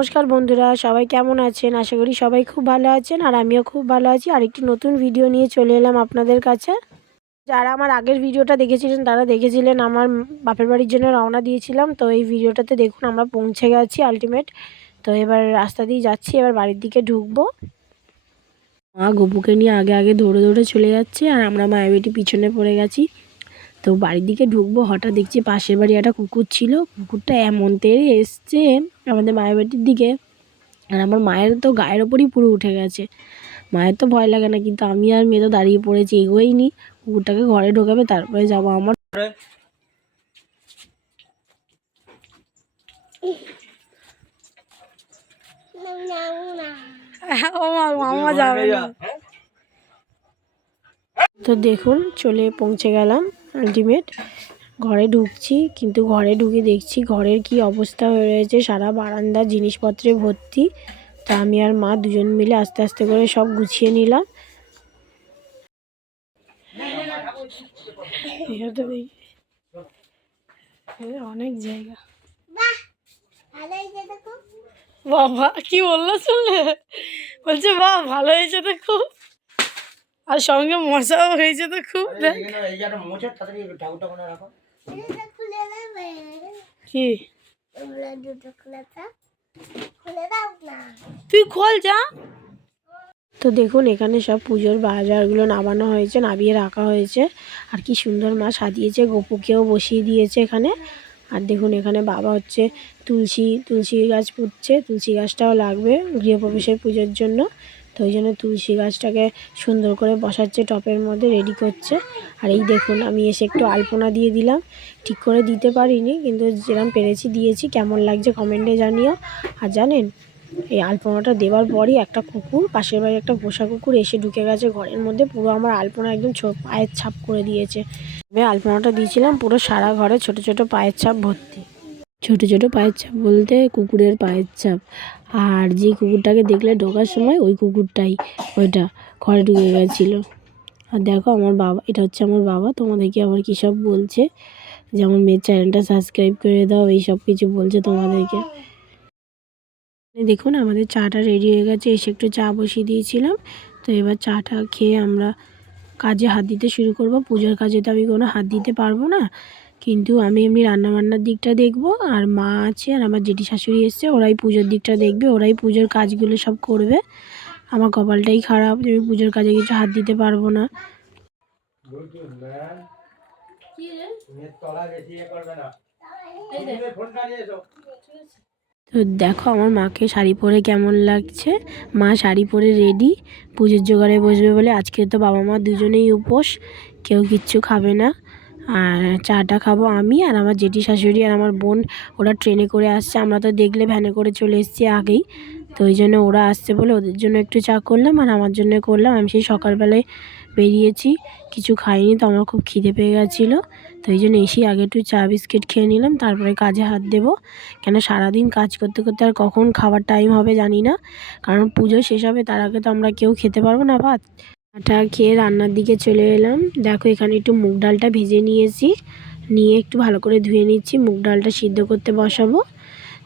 নমস্কার বন্ধুরা, সবাই কেমন আছেন? আশা করি সবাই খুব ভালো আছেন আর আমিও খুব ভালো আছি। আরেকটি নতুন ভিডিও নিয়ে চলে এলাম আপনাদের কাছে। যারা আমার আগের ভিডিওটা দেখেছিলেন তারা দেখেছিলেন আমার বাপের বাড়ির জন্য রওনা দিয়েছিলাম। তো এই ভিডিওটাতে দেখুন আমরা পৌঁছে গেছি আলটিমেট। তো এবার রাস্তা দিয়ে যাচ্ছি, এবার বাড়ির দিকে ঢুকবো। মা গপুকে নিয়ে আগে আগে দৌড়ে দৌড়ে চলে যাচ্ছে আর আমরা মায়ের বেটি পিছনে পড়ে গেছি। তো বাড়ির দিকে ঢুকবো, হঠাৎ দেখছি পাশের বাড়ি একটা কুকুর ছিল। কুকুরটা এমন তেড়ে এসছে আমাদের মায়ের বাড়ির দিকে, আর আমার মায়ের তো গায়ের ওপরই পুরো উঠে গেছে। মায়ের তো ভয় লাগে না, কিন্তু আমি আর মেয়ে তো দাঁড়িয়ে পড়েছি, এগোই নি। কুকুরটাকে ঘরে ঢোকাবে তারপরে যাবো। আমার মামা যাবে না। তো দেখুন চলে পৌঁছে গেলাম আলটিমেট। ঘরে ঢুকছি, কিন্তু ঘরে ঢুকে দেখছি ঘরের কি অবস্থা হয়ে রয়েছে, সারা বারান্দা জিনিসপত্রে ভর্তি। তা আমি আর মা দুজন মিলে আস্তে আস্তে করে সব গুছিয়ে নিলাম। অনেক জায়গা। বাবা কি বললো শুনলে? বলছে বাহ ভালো হয়েছে তো খুব, আর সঙ্গে মশাও হয়েছে তো খুব। কি তুই খোল যা। তো দেখুন এখানে সব পুজোর বাজারগুলো নামানো হয়েছে, নামিয়ে রাখা হয়েছে। আর কি সুন্দর মা সাজিয়েছে, গপুকেও বসিয়ে দিয়েছে এখানে। আর দেখুন এখানে বাবা হচ্ছে তুলসী গাছ পুঁতছে। তুলসী গাছটাও লাগবে গৃহপ্রবেশের পুজোর জন্য। তো ওই জন্য তুলসী গাছটাকে সুন্দর করে বসাচ্ছে, টপের মধ্যে রেডি করছে। আর এই দেখুন আমি এসে একটু আলপনা দিয়ে দিলাম। ঠিক করে দিতে পারিনি, কিন্তু যেরকম পেরেছি দিয়েছি। কেমন লাগছে কমেন্টে জানিও। আর জানেন এই আলপনাটা দেওয়ার পরই একটা কুকুর, পাশের বাড়ি একটা পোষা কুকুর এসে ঢুকে গেছে ঘরের মধ্যে। পুরো আমার আলপনা একদম পায়ের ছাপ করে দিয়েছে। আমি আলপনাটা দিয়েছিলাম, পুরো সারা ঘরে ছোট ছোট পায়ের ছাপ ভর্তি। ছোট ছোট পায়ের ছাপ বলতে কুকুরের পায়ের ছাপ। আর যে কুকুরটাকে দেখলে ঢোকার সময় ওই কুকুরটাই ওইটা ঘরে ঢুকে গেছিলো। আর দেখো আমার বাবা, এটা হচ্ছে আমার বাবা। তোমাদেরকে আবার কী সব বলছে, যেমন মেয়ের চ্যানেলটা সাবস্ক্রাইব করে দাও, এই সব কিছু বলছে তোমাদেরকে। দেখুন আমাদের চাটা রেডি হয়ে গেছে, এসে একটু চা বসিয়ে দিয়েছিলাম। তো এবার চাটা খেয়ে আমরা কাজে হাত দিতে শুরু করব। পুজোর কাজে তো আমি কোনো হাত দিতে পারবো না, কিন্তু আমি এমনি রান্নাবান্নার দিকটা দেখব। আর মা আছে আর আমার জেঠি শাশুড়ি এসছে, ওরাই পুজোর দিকটা দেখবে, ওরাই পুজোর কাজগুলো সব করবে। আমার কপালটাই খারাপ যে আমি পুজোর কাজে কিছু হাত দিতে পারবো না। তো দেখো আমার মাকে শাড়ি পরে কেমন লাগছে। মা শাড়ি পরে রেডি পুজোর জোগাড়ে বসবে বলে। আজকে তো বাবা মা দুজনেই উপোস, কেউ কিচ্ছু খাবে না। আর চাটা খাবো আমি আর আমার জেঠি শাশুড়ি আর আমার বোন। ওরা ট্রেনে করে আসছে, আমরা তো দেখলে ভ্যানে করে চলে এসেছি আগেই। তো ওই জন্য ওরা আসছে বলে ওদের জন্য একটু চা করলাম আর আমার জন্য করলাম। আমি সেই সকালবেলায় বেরিয়েছি, কিছু খাইনি, তো আমার খুব খিদে পেয়ে গেছিলো। তো এই জন্য এসেই আগে একটু চা বিস্কিট খেয়ে নিলাম, তারপরে কাজে হাত দেবো। কেন সারাদিন কাজ করতে করতে আর কখন খাবার টাইম হবে জানি না, কারণ পুজো শেষ হবে তার আগে তো আমরা কেউ খেতে পারবো না ভাত। চাটা খেয়ে রান্নার দিকে চলে এলাম। দেখো এখানে একটু মুগ ডালটা ভেজে নিয়েছি, নিয়ে একটু ভালো করে ধুয়ে নিচ্ছি, মুগ ডালটা সিদ্ধ করতে বসাবো।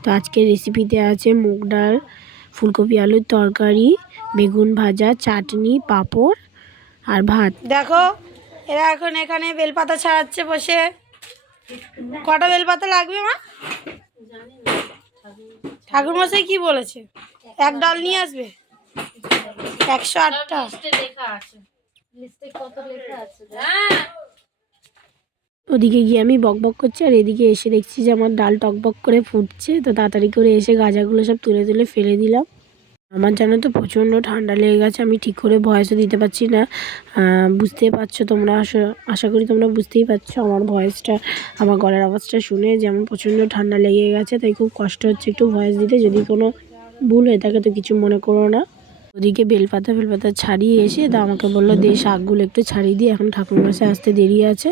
তো আজকের রেসিপিতে আছে মুগ ডাল, ফুলকপি আলুর তরকারি, বেগুন ভাজা, চাটনি, পাঁপড় আর ভাত। দেখো এরা এখন এখানে বেলপাতা ছাড়াচ্ছে বসে। কটা বেলপাতা লাগবে মা? ঠাকুরমশাই কি বলেছে? এক ডাল নিয়ে আসবে। 108টা ওদিকে গিয়ে আমি বকবক করছি, আর এদিকে এসে দেখছি যে আমার ডাল টকবক করে ফুটছে। তো তাড়াতাড়ি করে এসে গাজাগুলো সব তুলে তুলে ফেলে দিলাম। আমার জানো তো প্রচণ্ড ঠান্ডা লেগে গেছে, আমি ঠিক করে ভয়েসও দিতে পারছি না। বুঝতেই পারছো তোমরা, আশা করি তোমরা বুঝতেই পারছো আমার ভয়েসটা, আমার গলার আওয়াজটা শুনে যেমন প্রচণ্ড ঠান্ডা লেগে গেছে। তাই খুব কষ্ট হচ্ছে একটু ভয়েস দিতে। যদি কোনো ভুল হয়ে থাকে তো কিছু মনে করো না। ওদিকে বেলপাতা ছাড়িয়ে এসে তো আমাকে বললো দে শাকগুলো একটু ছাড়িয়ে দিয়ে, এখন ঠাকুরমশাই আসতে দেরি আছে।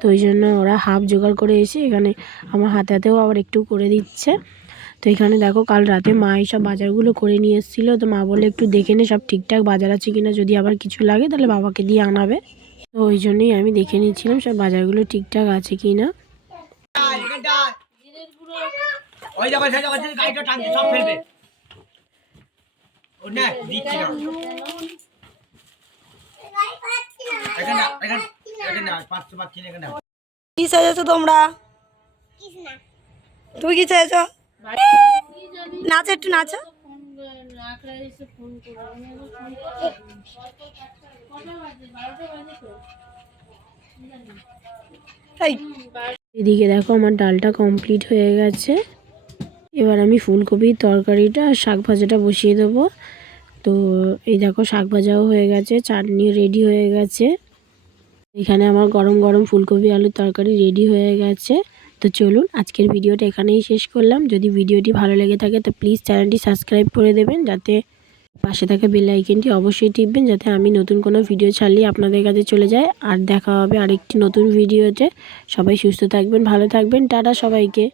তো ওই জন্য ওরা হাফ জোগাড় করে এসে এখানে আমার হাতে হাতেও আবার একটু করে দিচ্ছে। তো এখানে দেখো কাল রাতে মা এইসব বাজারগুলো করে নিয়ে এসেছিলো। তো মা বলে একটু দেখে নে সব ঠিকঠাক বাজার আছে কিনা, যদি আবার কিছু লাগে তাহলে বাবাকে দিয়ে আনাবে। তো ওই জন্যই আমি দেখে নিচ্ছিলাম সব বাজারগুলো ঠিকঠাক আছে কিনা। না দিচ্ছি না এখানে এখানে এখানে পাচ্ছি না এখানে। কি সাজাছো তোমরা? তুমি কি চাইছো? নাচো, একটু নাচো। এই এদিকে দেখো আমার ডালটা কমপ্লিট হয়ে গেছে। এবার আমি ফুলকপির তরকারিটা আর শাক ভাজাটা বসিয়ে দেবো। তো এই দেখো শাক ভাজাও হয়ে গেছে, চাটনি রেডি হয়ে গেছে। এখানে আমার গরম গরম ফুলকপি আলুর তরকারি রেডি হয়ে গেছে। তো চলুন আজকের ভিডিওটা এখানেই শেষ করলাম। যদি ভিডিওটি ভালো লেগে থাকে তো প্লিজ চ্যানেলটি সাবস্ক্রাইব করে দেবেন, যাতে পাশে থাকা বেল আইকনটি অবশ্যই টিপবেন, যাতে আমি নতুন কোনো ভিডিও ছাড়লে আপনাদের কাছে চলে যায়। আর দেখা হবে আরেকটি নতুন ভিডিওতে। সবাই সুস্থ থাকবেন, ভালো থাকবেন, টাটা সবাইকে।